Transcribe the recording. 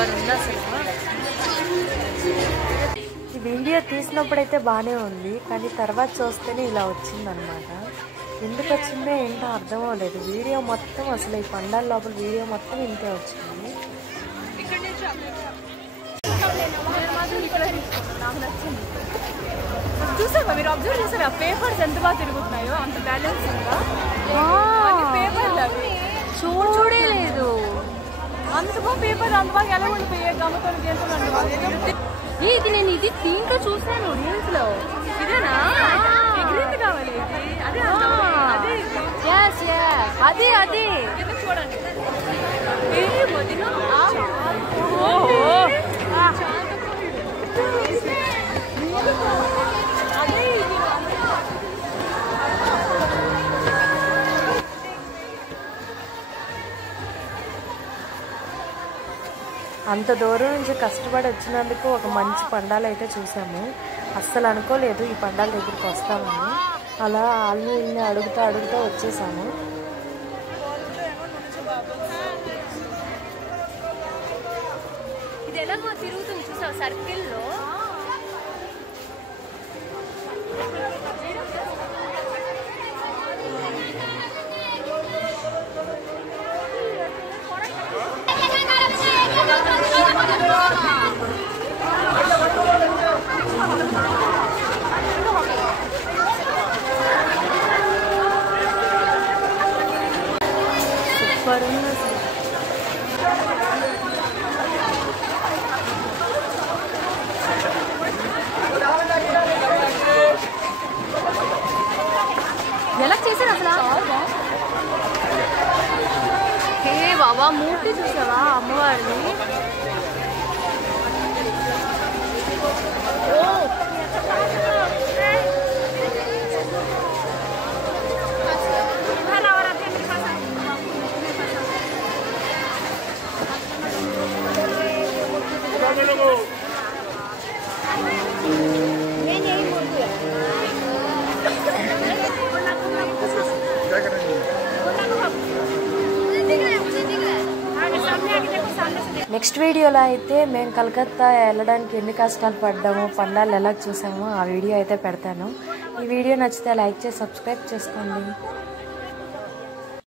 Super ఉంది అసలు. ఈ వీడియో తీసినప్పుడైతే బాగానే ఉంది, కానీ తర్వాత చూస్తేనే ఇలా వచ్చిందనమాట. ఎందుకు వచ్చిందో ఏంటో అర్థం అవ్వలేదు. వీడియో మొత్తం అసలు ఈ పండాల లోపల వీడియో మొత్తం ఇంతే వచ్చింది. నాకు నచ్చింది. చూసారా మీరు అబ్జర్వ్ చేసారా పేపర్స్ ఎంత బాగా తిరుగుతున్నాయో, అంత బ్యాలెన్సింగ్గా పేపర్లు అవి చూడలేదు. అంత బాగా పేపర్ అంత బాగా ఎలా ఉండిపోయాయి గమ్మతో చేస్తున్నాను. ఇది నేను ఇది దీంట్లో చూసాను రీల్స్ లో. ఇదేనా ఎగ్రీన్ కావాలి ఇది? అదే అదే అదే అదే చూడండి. అంత దూరం నుంచి కష్టపడి వచ్చినందుకు ఒక మంచి పండాలు అయితే చూసాము. అస్సలు అనుకోలేదు ఈ పండాల దగ్గరికి వస్తామని. అలా వాళ్ళని అడుగుతా వచ్చేసాము. ఇది ఎలా తిరుగుతుంది చూసావు సర్కిల్లో. సూపర్ ఉంది అసలు. ఎలా చేశారు అసలు? హే బాబా మూర్తి చూసావా అమ్మవారిని? నెక్స్ట్ వీడియోలో అయితే మేము కలకత్తా వెళ్ళడానికి ఎన్ని కష్టాలు పడ్డాము, పండాలు ఎలా చూసామో ఆ వీడియో అయితే పెడతాను. ఈ వీడియో నచ్చితే లైక్ చేసి సబ్స్క్రైబ్ చేసుకోండి.